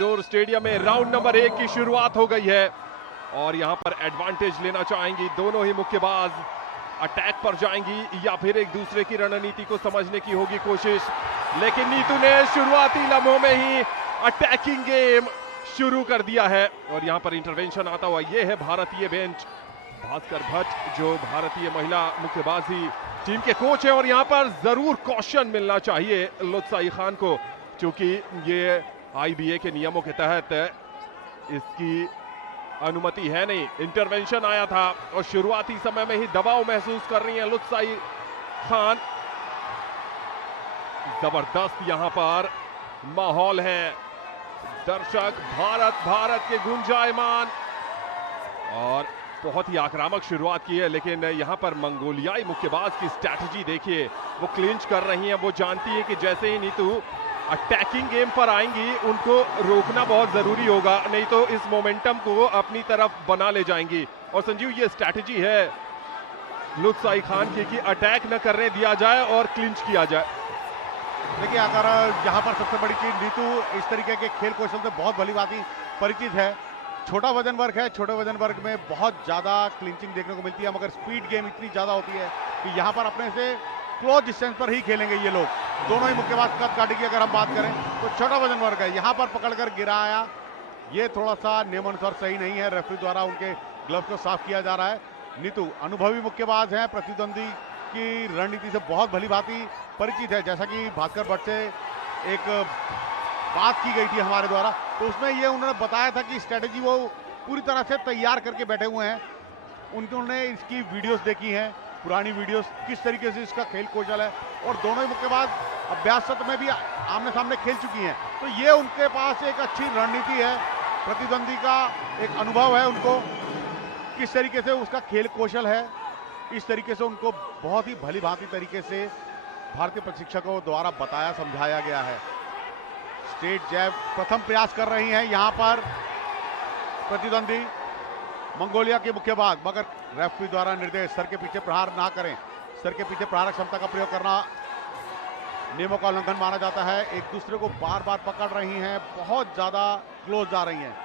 Indoor stadium में round number 1 की शुरुआत हो गई है और यहां पर एडवांटेज लेना चाहेंगी दोनों ही मुक्केबाज। अटैक पर जाएंगी या फिर एक दूसरे की रणनीति को समझने की होगी कोशिश, लेकिन नीतू ने शुरुआती लम्हों में ही अटैकिंग गेम शुरू कर दिया है और यहां पर इंटरवेंशन आता हुआ ये है भारतीय बेंच। भास्कर भट्ट जो भारतीय महिला मुक्केबाजी टीम के कोच हैं और यहां पर जरूर कॉशन मिलना चाहिए लुत्साई खान को, क्योंकि ये आईबीए के नियमों के तहत इसकी अनुमति है नहीं। इंटरवेंशन आया था और शुरुआती समय में ही दबाव महसूस कर रही हैं लुत्साई खान। जबरदस्त यहां पर माहौल है, दर्शक भारत के गुंजायमान और बहुत ही आक्रामक शुरुआत की है, लेकिन यहां पर मंगोलियाई मुक्केबाज की स्ट्रैटेजी देखिए, वो क्लिंच कर रही हैं। वो जानती है कि जैसे ही नीतू अटैकिंग गेम पर आएंगी उनको रोकना बहुत जरूरी होगा, नहीं तो इस मोमेंटम को अपनी तरफ बना ले जाएंगी। और संजीव ये स्ट्रैटेजी है लुत्साई खान की कि अटैक न करने दिया जाए और क्लिंच किया जाए। देखिए अगर यहाँ पर सबसे बड़ी चीज, नीतू इस तरीके के खेल कौशल से बहुत भली भांति परिचित है। छोटा वजन वर्ग है, छोटे वजन वर्ग में बहुत ज्यादा क्लिंचिंग देखने को मिलती है, मगर स्पीड गेम इतनी ज्यादा होती है कि यहाँ पर अपने से क्लोज डिस्टेंस पर ही खेलेंगे ये लोग। दोनों ही मुक्केबाज कद काठी की अगर हम बात करें तो छोटा वजन वर्ग है, यहाँ पर पकड़कर गिराया, ये थोड़ा सा नियमानुसार सही नहीं है। रेफरी द्वारा उनके ग्लव्स को साफ किया जा रहा है। नीतू अनुभवी मुक्केबाज है, प्रतिद्वंदी की रणनीति से बहुत भली भांति परिचित है। जैसा कि भास्कर भट्ट से एक बात की गई थी हमारे द्वारा, तो उसमें ये उन्होंने बताया था कि स्ट्रेटेजी वो पूरी तरह से तैयार करके बैठे हुए हैं। उन्होंने इसकी वीडियोस देखी हैं, पुरानी वीडियोस, किस तरीके से इसका खेल कौशल है, और दोनों ही मुक्केबाज अभ्यास सत्र में भी आमने सामने खेल चुकी हैं, तो ये उनके पास एक अच्छी रणनीति है। प्रतिद्वंदी का एक अनुभव है, उनको किस तरीके से उसका खेल कौशल है, इस तरीके से उनको बहुत ही भली भांति तरीके से भारतीय प्रशिक्षकों द्वारा बताया समझाया गया है। स्ट्रेट जैब प्रथम प्रयास कर रही हैं यहाँ पर प्रतिद्वंदी मंगोलिया के मुक्केबाज, मगर रेफरी द्वारा निर्देश सर के पीछे प्रहार ना करें। सर के पीछे प्रहार क्षमता का प्रयोग करना नियमों का उल्लंघन माना जाता है। एक दूसरे को बार बार पकड़ रही हैं, बहुत ज्यादा क्लोज जा रही हैं।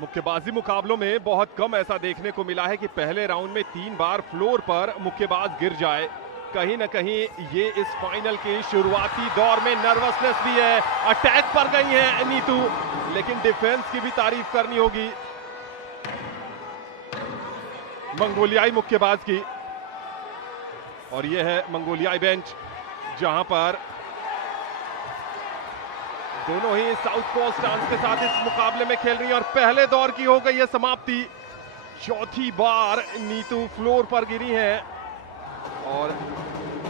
मुक्केबाजी मुकाबलों में बहुत कम ऐसा देखने को मिला है कि पहले राउंड में 3 बार फ्लोर पर मुक्केबाज गिर जाए। कहीं ना कहीं ये इस फाइनल के शुरुआती दौर में नर्वसनेस भी है। अटैक पर गई है नीतू, लेकिन डिफेंस की भी तारीफ करनी होगी मंगोलियाई मुक्केबाज की। और ये है मंगोलियाई बेंच, जहां पर दोनों ही साउथ पो स्टांस के साथ इस मुकाबले में खेल रही हैं और पहले दौर की हो गई है समाप्ति। चौथी बार नीतू फ्लोर पर गिरी हैं और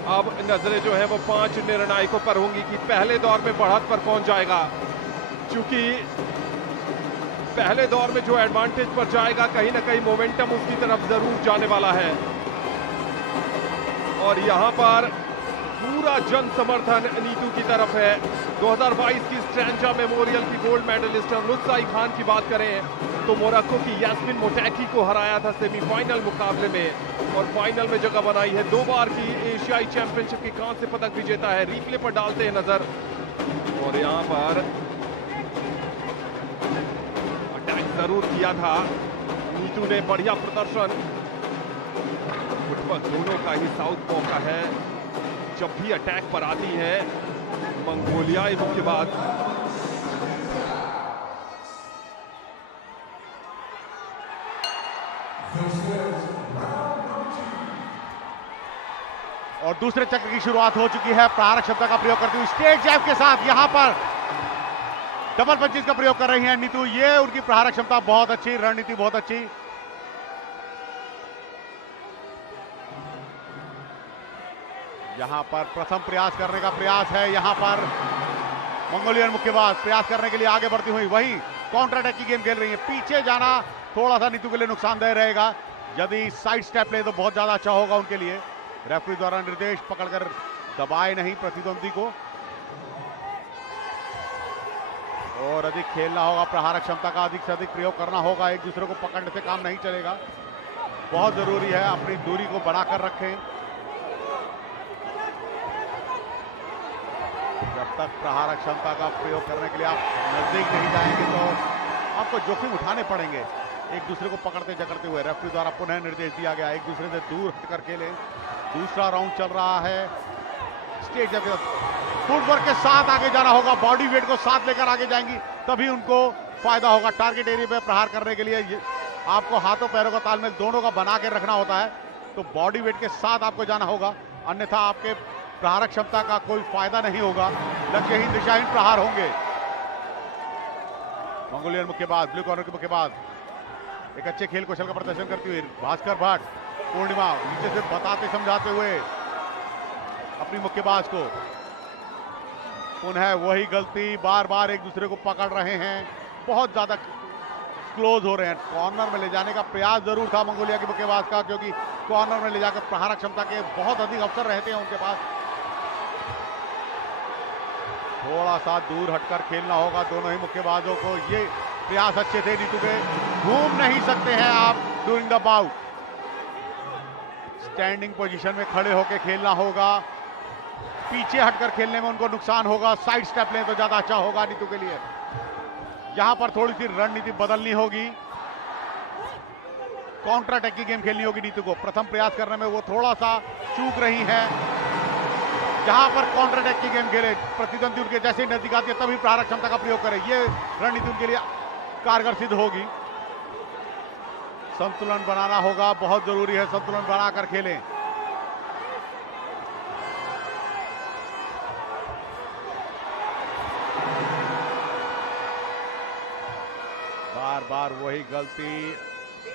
अब नजरें जो है वो 5 निर्णायकों पर होंगी कि पहले दौर में बढ़त पर कौन जाएगा, क्योंकि पहले दौर में जो एडवांटेज पर जाएगा कहीं ना कहीं मोमेंटम उसकी तरफ जरूर जाने वाला है। और यहां पर पूरा जन समर्थन नीतू की तरफ है। 2022 की स्ट्रैंजा मेमोरियल की गोल्ड मेडलिस्ट लुत्साई खान की बात करें तो मोरक्को की यास्मिन मोटैकी को हराया था सेमीफाइनल मुकाबले में और फाइनल में जगह बनाई है। 2 बार की एशियाई चैंपियनशिप की कांस्य पदक विजेता है। रिप्ले पर डालते हैं नजर और यहां पर अटैक जरूर किया था नीतू ने, बढ़िया प्रदर्शन। फुटबॉल दोनों का ही साउथ पो का है। जब भी अटैक पर आती है मंगोलियाई मुक्केबाज, और दूसरे चक्र की शुरुआत हो चुकी है। प्रहार क्षमता का प्रयोग करती हुई स्ट्रेट जैब के साथ यहां पर डबल पंचेस का प्रयोग कर रही हैं नीतू। ये उनकी प्रहार क्षमता बहुत अच्छी, रणनीति बहुत अच्छी। यहां पर प्रथम प्रयास करने का प्रयास है। यहां पर मंगोलियन मुक्केबाज प्रयास करने के लिए आगे बढ़ती हुई वही काउंटर अटैक की गेम खेल रही है। पीछे जाना थोड़ा सा नीतू के लिए नुकसानदेह रहेगा। यदि साइड स्टेप ले तो बहुत ज्यादा अच्छा होगा उनके लिए। रेफरी द्वारा निर्देश, पकड़कर दबाए नहीं प्रतिद्वंदी को, और अधिक खेलना होगा। प्रहार क्षमता का अधिक से अधिक प्रयोग करना होगा। एक दूसरे को पकड़ने से काम नहीं चलेगा। बहुत जरूरी है अपनी दूरी को बनाकर रखें। जब तक प्रहारक क्षमता का प्रयोग करने के लिए आप नजदीक नहीं जाएंगे तो आपको जोखिम उठाने पड़ेंगे। एक दूसरे को पकड़ते जकड़ते हुए रेफरी द्वारा पुनः निर्देश दिया गया, एक दूसरे से दूर हटकर खेलें। दूसरा राउंड चल रहा है। स्टेज फुटवर्क के साथ आगे जाना होगा, बॉडी वेट को साथ लेकर आगे जाएंगी तभी उनको फायदा होगा। टारगेट एरिया पे प्रहार करने के लिए आपको हाथों पैरों का तालमेल दोनों का बना के रखना होता है, तो बॉडी वेट के साथ आपको जाना होगा, अन्यथा आपके प्रहारक क्षमता का कोई फायदा नहीं होगा। लक्ष्यहीन दिशाहीन प्रहार होंगे। मंगोलियन मुक्केबाज ब्लू कॉर्नर के मुक्केबाज एक अच्छे खेल कौशल का प्रदर्शन करती हुई भास्कर भट्ट, पूर्णिमा नीचे से बताते समझाते हुए अपनी मुक्केबाज को। पुनः वही गलती, बार बार एक दूसरे को पकड़ रहे हैं, बहुत ज्यादा क्लोज हो रहे हैं। कॉर्नर में ले जाने का प्रयास जरूर था मंगोलिया के मुक्केबाज का, क्योंकि कॉर्नर में ले जाकर प्रहारक क्षमता के बहुत अधिक अवसर रहते हैं उनके पास। थोड़ा सा दूर हटकर खेलना होगा दोनों ही मुक्केबाजों को। ये प्रयास अच्छे थे नीतू के। घूम नहीं सकते हैं आप during the bout. Standing position में खड़े होकर खेलना होगा, पीछे हटकर खेलने में उनको नुकसान होगा। साइड स्टेप लें तो ज्यादा अच्छा होगा नीतू के लिए। यहां पर थोड़ी सी रणनीति बदलनी होगी, काउंटर अटैक की गेम खेलनी होगी नीतू को। प्रथम प्रयास करने में वो थोड़ा सा चूक रही है। जहां पर काउंटर अटैक की गेम खेले, प्रतिद्वंदी उनके जैसे नजदीक आती है तभी प्रहारक क्षमता का प्रयोग करें, ये रणनीति उनके लिए कारगर सिद्ध होगी। संतुलन बनाना होगा, बहुत जरूरी है संतुलन बनाकर खेलें। बार बार वही गलती,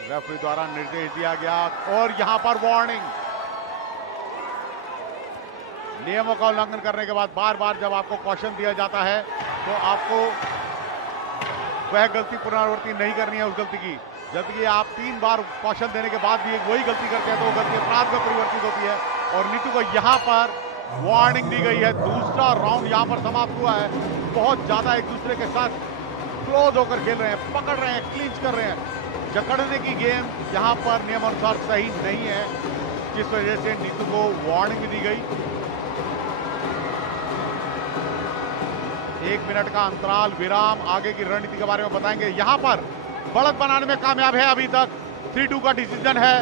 रेफरी द्वारा निर्देश दिया गया और यहां पर वार्निंग। नियमों का उल्लंघन करने के बाद बार बार जब आपको कॉशन दिया जाता है तो आपको वह गलती पुनरावृत्ति नहीं करनी है उस गलती की। जबकि आप 3 बार कॉशन देने के बाद भी एक वही गलती करते हैं तो वो गलती अपराध में परिवर्तित होती है। और नीतू को यहां पर वार्निंग दी गई है। दूसरा राउंड यहां पर समाप्त हुआ है। बहुत ज्यादा एक दूसरे के साथ क्लोज होकर खेल रहे हैं, पकड़ रहे हैं, क्लिंच कर रहे हैं। जकड़ने की गेम यहां पर नियमानुसार सही नहीं है, जिस वजह से नीतू को वार्निंग दी गई। 1 मिनट का अंतराल, विराम, आगे की रणनीति के बारे में बताएंगे। यहां पर बढ़त बनाने में कामयाब है अभी तक। 3-2 का डिसीजन है।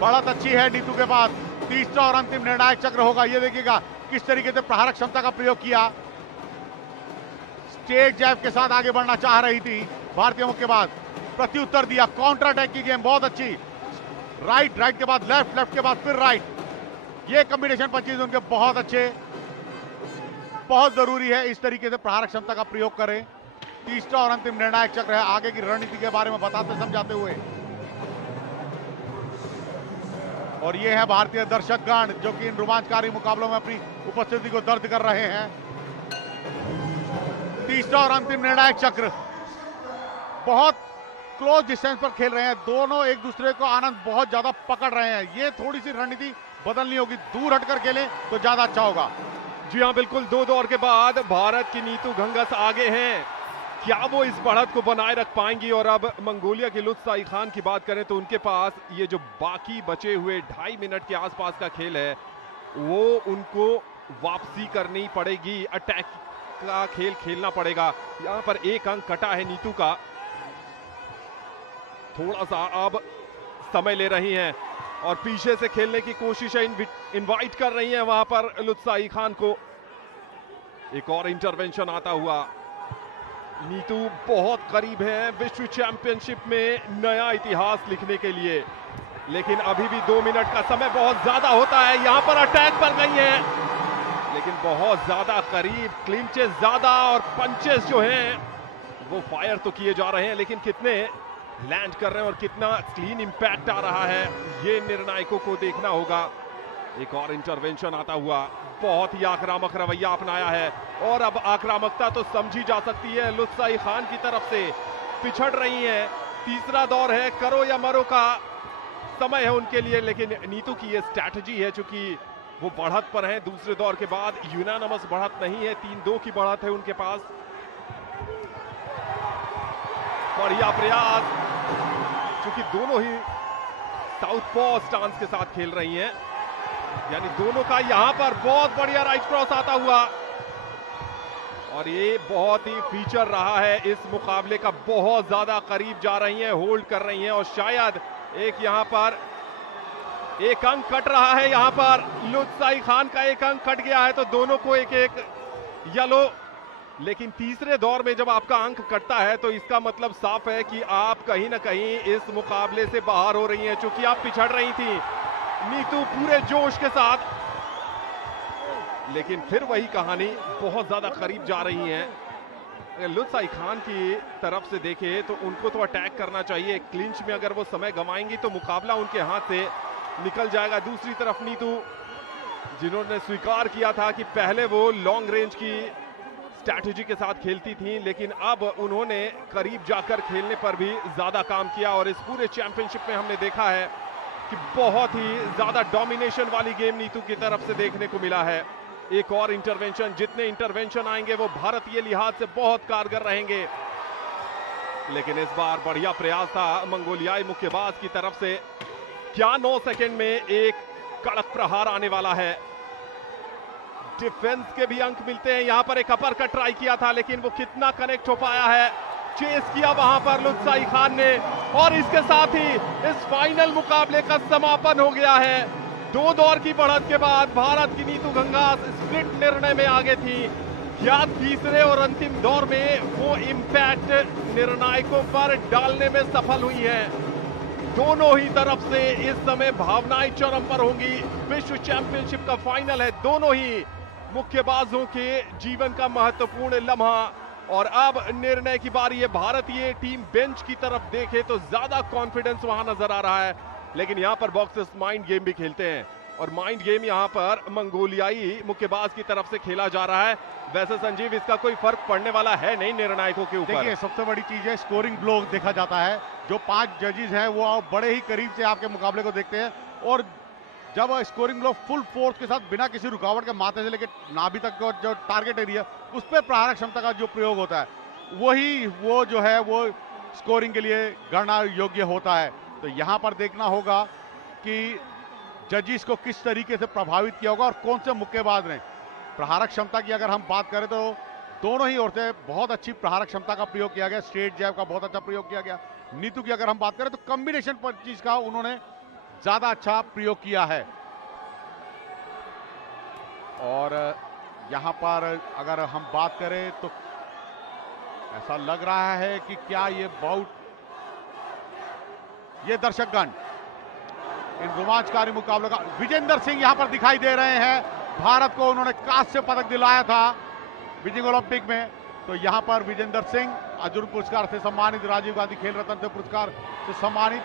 बढ़त अच्छी है नीतू के पास। तीसरा और अंतिम निर्णायक चक्र होगा। ये देखिएगा किस तरीके से प्रहारक क्षमता का प्रयोग किया। स्ट्रेट जैब के साथ आगे बढ़ना चाह रही थी भारतीय मुक्केबाज, प्रत्युत्तर दिया। काउंटर अटैक की गेम बहुत अच्छी। राइट, राइट के बाद लेफ्ट, लेफ्ट के बाद फिर राइट। ये कॉम्बिनेशन पंचेज उनके बहुत अच्छे। बहुत जरूरी है इस तरीके से प्रहारक क्षमता का प्रयोग करें। तीसरा और अंतिम निर्णायक चक्र है। आगे की रणनीति के बारे में बताते समझाते हुए। और ये है भारतीय दर्शकगण जो कि इन रोमांचकारी मुकाबलों में अपनी उपस्थिति को दर्ज कर रहे हैं। तीसरा और अंतिम निर्णायक चक्र। बहुत क्लोज डिस्टेंस पर खेल रहे हैं दोनों, एक दूसरे को आनंद बहुत ज्यादा पकड़ रहे हैं। ये थोड़ी सी रणनीति बदलनी होगी, दूर हटकर खेलें तो ज्यादा अच्छा होगा। जी हाँ, बिल्कुल। 2 दौर के बाद भारत की नीतू घंगस आगे हैं। क्या वो इस बढ़त को बनाए रख पाएंगी? और अब मंगोलिया के लुत्फ आई खान की बात करें तो उनके पास ये जो बाकी बचे हुए 2.5 मिनट के आसपास का खेल है वो उनको वापसी करनी पड़ेगी। अटैक का खेल खेलना पड़ेगा। यहां पर 1 अंक कटा है नीतू का। थोड़ा सा अब समय ले रही हैं और पीछे से खेलने की कोशिश है। इनवाइट कर रही हैं वहां पर लुत्फ आई खान को। एक और इंटरवेंशन आता हुआ। नीतू बहुत करीब है विश्व चैंपियनशिप में नया इतिहास लिखने के लिए, लेकिन अभी भी 2 मिनट का समय बहुत ज्यादा होता है। यहां पर अटैक पर गई हैं लेकिन बहुत ज्यादा करीब। क्लिंचेस ज्यादा और पंचेस जो हैं वो फायर तो किए जा रहे हैं, लेकिन कितने लैंड कर रहे हैं और कितना क्लीन इंपैक्ट आ रहा है ये निर्णायकों को देखना होगा। एक और इंटरवेंशन आता हुआ। बहुत ही आक्रामक रवैया अपनाया है और अब आक्रामकता तो समझी जा सकती है लुत्फ आई खान की तरफ से। पिछड़ रही हैं। तीसरा दौर है, करो या मरो का समय है उनके लिए, लेकिन नीतू की ये स्ट्रैटेजी है चूंकि वो बढ़त पर हैं। दूसरे दौर के बाद यूनानिमस बढ़त नहीं है, 3-2 की बढ़त है उनके पास। बढ़िया प्रयास, क्योंकि दोनों ही साउथ पॉ स्टांस के साथ खेल रही हैं। यानी दोनों का यहां पर बहुत बढ़िया राइट क्रॉस आता हुआ, और ये बहुत ही फीचर रहा है इस मुकाबले का। बहुत ज्यादा करीब जा रही हैं, होल्ड कर रही हैं, और शायद एक यहां पर एक अंक कट रहा है। यहां पर लुत्साई खान का एक अंक कट गया है, तो दोनों को एक एक येलो। लेकिन तीसरे दौर में जब आपका अंक कटता है तो इसका मतलब साफ है कि आप कहीं ना कहीं इस मुकाबले से बाहर हो रही हैं, चूंकि आप पिछड़ रही थी नीतू पूरे जोश के साथ। लेकिन फिर वही कहानी, बहुत ज्यादा करीब जा रही हैं। अगर लुत्साई खान की तरफ से देखें तो उनको तो अटैक करना चाहिए, क्लिंच में अगर वो समय गंवाएंगी तो मुकाबला उनके हाथ से निकल जाएगा। दूसरी तरफ नीतू, जिन्होंने स्वीकार किया था कि पहले वो लॉन्ग रेंज की स्ट्रैटेजी के साथ खेलती थी, लेकिन अब उन्होंने करीब जाकर खेलने पर भी ज्यादा काम किया। और इस पूरे चैंपियनशिप में हमने देखा है कि बहुत ही ज्यादा डोमिनेशन वाली गेम नीतू की तरफ से देखने को मिला है। एक और इंटरवेंशन, जितने इंटरवेंशन आएंगे वो भारतीय लिहाज से बहुत कारगर रहेंगे। लेकिन इस बार बढ़िया प्रयास था मंगोलियाई मुक्केबाज की तरफ से। क्या 9 सेकंड में एक कड़क प्रहार आने वाला है। डिफेंस के भी अंक मिलते हैं। यहां पर एक अपर कट ट्राई किया था, लेकिन वो कितना कनेक्ट हो पाया है। चेस किया वहां पर लुत्साई खान ने, और इसके साथ ही इस फाइनल मुकाबले का समापन हो गया है। 2 दौर की बढ़त के बाद भारत की नीतू घंगास स्प्लिट निर्णय में आगे थी। क्या तीसरे और अंतिम दौर में वो इंपैक्ट निर्णायकों पर डालने में सफल हुई है। दोनों ही तरफ से इस समय भावनाएं चरम पर होंगी। विश्व चैंपियनशिप का फाइनल है, दोनों ही मुक्केबाजों के जीवन का महत्वपूर्ण लम्हा। और अब निर्णय की बारी है। भारतीय टीम बेंच की तरफ देखे तो ज्यादा कॉन्फिडेंस वहां नजर आ रहा है, लेकिन यहां पर बॉक्सर्स माइंड गेम भी खेलते हैं, और माइंड गेम यहां पर मंगोलियाई मुक्केबाज की तरफ से खेला जा रहा है। वैसे संजीव, इसका कोई फर्क पड़ने वाला है नहीं निर्णायकों के ऊपर। देखिए, सबसे बड़ी चीज है स्कोरिंग ब्लॉक देखा जाता है। जो 5 जजेस हैं वो बड़े ही करीब से आपके मुकाबले को देखते हैं, और जब स्कोरिंग ब्लॉक फुल फोर्स के साथ बिना किसी रुकावट के माथे से लेकर नाभि तक का जो टारगेट एरिया, उस पर प्रहारक क्षमता का जो प्रयोग होता है, वही वो जो है वो स्कोरिंग के लिए गणना योग्य होता है। तो यहां पर देखना होगा कि जजेस को किस तरीके से प्रभावित किया होगा और कौन से मुक्केबाज ने। प्रहारक क्षमता की अगर हम बात करें तो दोनों ही औरतें बहुत अच्छी प्रहारक क्षमता का प्रयोग किया गया। स्ट्रेट जैब का बहुत अच्छा प्रयोग किया गया। नीतू की अगर हम बात करें तो कॉम्बिनेशन पर चीज का उन्होंने ज्यादा अच्छा प्रयोग किया है। और यहां पर अगर हम बात करें तो ऐसा लग रहा है कि क्या ये बाउट, ये दर्शकगण इन रोमांचकारी मुकाबलों का, विजेंदर सिंह यहां पर दिखाई दे रहे हैं। भारत को उन्होंने कांस्य पदक दिलाया था बीजिंग ओलंपिक में। तो यहां पर विजेंदर सिंह अर्जुन पुरस्कार से सम्मानित, राजीव गांधी खेल रत्न से पुरस्कार से सम्मानित,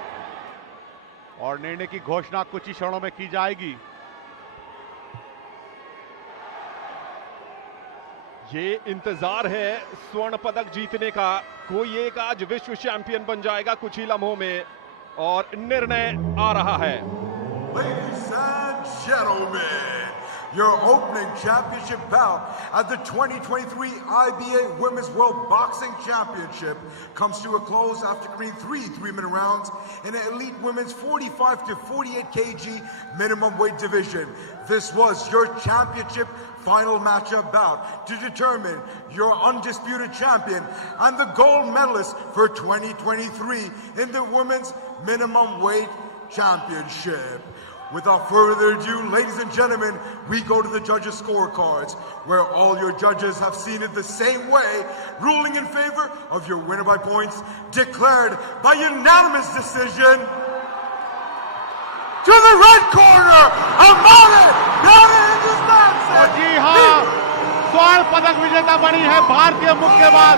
और निर्णय की घोषणा कुछ ही क्षणों में की जाएगी। ये इंतजार है स्वर्ण पदक जीतने का। कोई एक आज विश्व चैंपियन बन जाएगा कुछ ही लम्हों में, और निर्णय आ रहा है। Ladies and gentlemen, your opening championship bout at the 2023 IBA Women's World Boxing Championship comes to a close after completing 3 3-minute rounds in the elite women's 45 to 48 kg minimum weight division. This was your championship final matchup bout to determine your undisputed champion and the gold medalist for 2023 in the women's minimum weight championship. Without further ado, ladies and gentlemen, we go to the judges' scorecards, where all your judges have seen it the same way, ruling in favor of your winner by points, declared by unanimous decision. To the red corner, Amale Hindustan. और जी हाँ, स्वर्ण पदक विजेता बनी है भारतीय मुक्केबाज।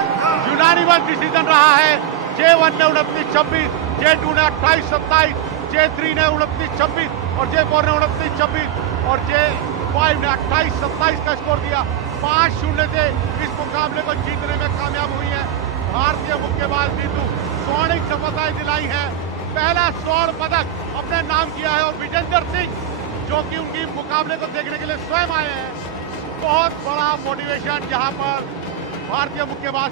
Unanimous decision रहा है। J1 ने 29-26, J2 ने 28-27, J3 ने 29-26 और J4 ने 29-26 और J5 ने 28-27 का स्कोर दिया। 5-0 से इस मुकाबले को जीतने में कामयाब हुई है भारतीय मुक्केबाज नीतू। स्वर्णिम सफलताएं दिलाई है, पहला स्वर्ण पदक अपने नाम किया है। और विजेंदर सिंह, जो कि उनकी मुकाबले को देखने के लिए स्वयं आए हैं, बहुत बड़ा मोटिवेशन जहां पर भारतीय मुक्केबाज